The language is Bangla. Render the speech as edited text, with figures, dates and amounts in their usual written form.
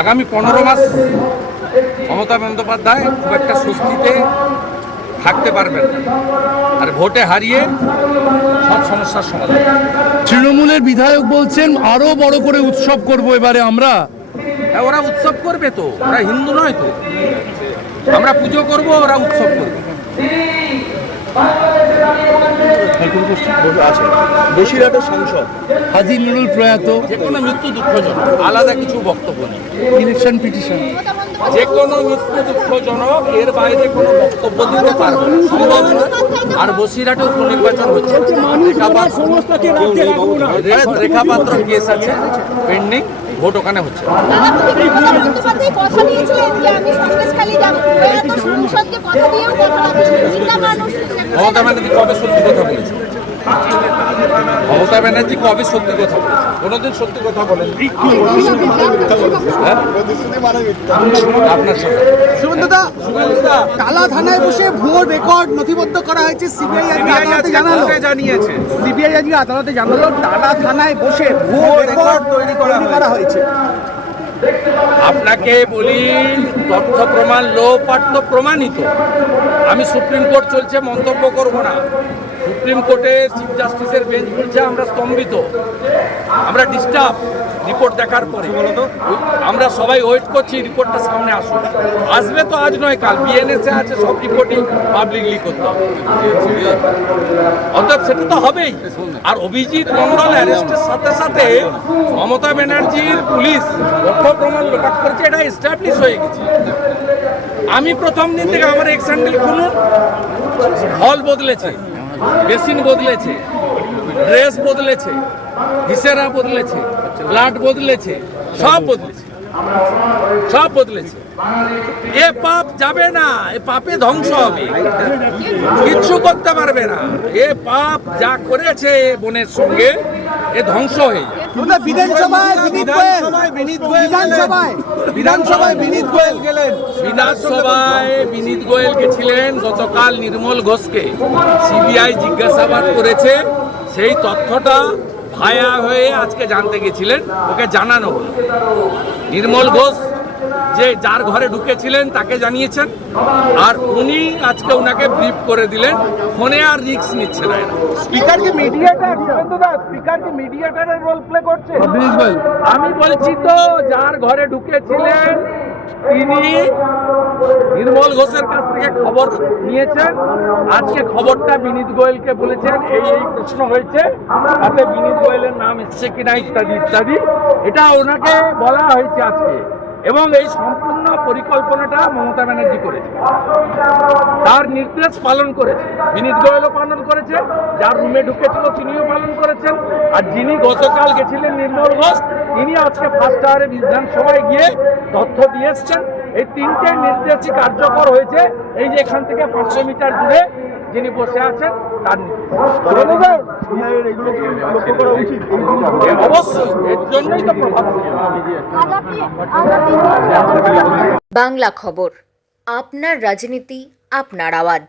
আগামী 15 মাস মমতা বন্দ্যোপাধ্যায় খুব একটা স্বস্তিতে থাকতে পারবেন না, আর ভোটে হারিয়ে সব সমস্যার সমাধান। তৃণমূলের বিধায়ক বলছেন আরো বড় করে উৎসব করব এবারে আমরা। হ্যাঁ, ওরা উৎসব করবে তো, ওরা হিন্দু নয় তো। আমরা পুজো করব, ওরা উৎসব করবে। বসিরহাটের সাংসদ হাজী নুরুল প্রয়াত, যে কোনো মৃত্যু দুঃখজনক, আলাদা কিছু বক্তব্য নেই। ইলেকশন পিটিশন, যে কোনো মৃত্যু দুঃখজনক, এর বাইরে কোনো বক্তব্য দিতে পারবে না, সম্ভব নয়। আর বসিরহাটে উপনির্বাচন হচ্ছে, রেখাপাত্র কেস আছে পেন্ডিং, ভোট ওখানে হচ্ছে। মমতা ব্যানার্জি কবে সত্যি কথা বলেছে? মমতা ব্যানার্জি কবে সত্যি কথা বলেছে? কোনোদিন সত্যি কথা বলেন? আপনার সাথে সুমন্তদা, টালা থানায় বসে ভুয়ো রেকর্ড নথিবদ্ধ করা হয়েছে। সিবিআই জানিয়েছে, সিবিআই আজকে আদালতে জানালো টালা থানায় বসে ভুয়ো রেকর্ড তৈরি করা হয়েছে। আপনাকে বলি, তথ্য প্রমাণ লোপাঠ্য প্রমাণিত। আমি সুপ্রিম কোর্ট চলছে, মন্তব্য করব না। সুপ্রিম কোর্টে চিফ জাস্টিসের বেঞ্চ বলছে আমরা স্তম্ভিত, আমরা ডিস্টার্ব রিপোর্ট দেখার পরে। আমরা সবাই ওয়েট করছি রিপোর্টটা সামনে আসুক। আসবে তো আজ নয় কাল, বিএনএসে আছে, সব রিপোর্টই পাবলিকলি করতে হবে। অর্থাৎ সেটা তো হবেই। আর অভিজিৎ মন্ডল অ্যারেস্টের সাথে সাথে মমতা ব্যানার্জির পুলিশ তথ্য প্রমাণ লোপাট করেছে, এটা এস্টাবলিশ হয়ে গেছে। আমি প্রথম দিন থেকে আমার এক্স হ্যান্ডেল খুলুন, হল বদলেছে, বেসিন বদলেছে, ড্রেস বদলেছে, হিসেরা বদলেছে, ব্লাড বদলেছে, সব বদলেছে, সব বদলেছে। এ পাপ যাবে না, এ পাপে ধ্বংস হবে, কিচ্ছু করতে পারবে না। এ পাপ যা করেছে বোনের সঙ্গে, এ ধ্বংস হয়ে যাবে। বিধানসভায় বিনীত গোয়েল গেলেন। বিধানসভায় বিনীত গোয়েল গেছিলেন গতকাল নির্মল ঘোষকে সিবিআই জিজ্ঞাসাবাদ করেছে। সেই তথ্যটা ভায়া হয়ে আজকে জানতে গেছিলেন, ওকে জানানো হলো। নির্মল ঘোষ যে যার ঘরে ঢুকেছিলেন তাকে জানিয়েছেন, আর উনি আজকে ওনাকে ব্রিফ করে দিলেন। ফোনে আর রিস্ক নিচ্ছে না। স্পিকার কি মিডিয়েটর? সুমন্তদা, স্পিকার কি মিডিয়েটরের রোল প্লে করছে? আমি বলছি তো, যার ঘরে ঢুকেছিলেন তিনি নির্মল ঘোষের কাছ থেকে খবর নিয়েছেন। আজকে খবরটা বিনীত গোয়েলকে বলেছেন, এই প্রশ্ন হয়েছে, তাতে বিনীত গোয়েলের নাম এসছে কিনা ইত্যাদি ইত্যাদি, এটা ওনাকে বলা হয়েছে আজকে। এবং এই সম্পূর্ণ পরিকল্পনাটা মমতা ব্যানার্জি করেছে, তার নির্দেশ পালন করেছে। বিনীত গোয়েলও পালন করেছে, যার রুমে ঢুকেছিল তিনিও পালন করেছেন, আর যিনি গতকাল গেছিলেন নির্মল ঘোষ, তিনি আজকে ফার্স্ট আওয়ারে বিধানসভায় গিয়ে তথ্য দিয়ে এসছেন। এই তিনটে নির্দেশই কার্যকর হয়েছে। এই যে এখান থেকে 500 মিটার দূরে যিনি বসে আছেন তার অবশ্যই, এর জন্যই তো প্রভাব। বাংলা খবর, আপনার রাজনীতি, আপনার আওয়াজ।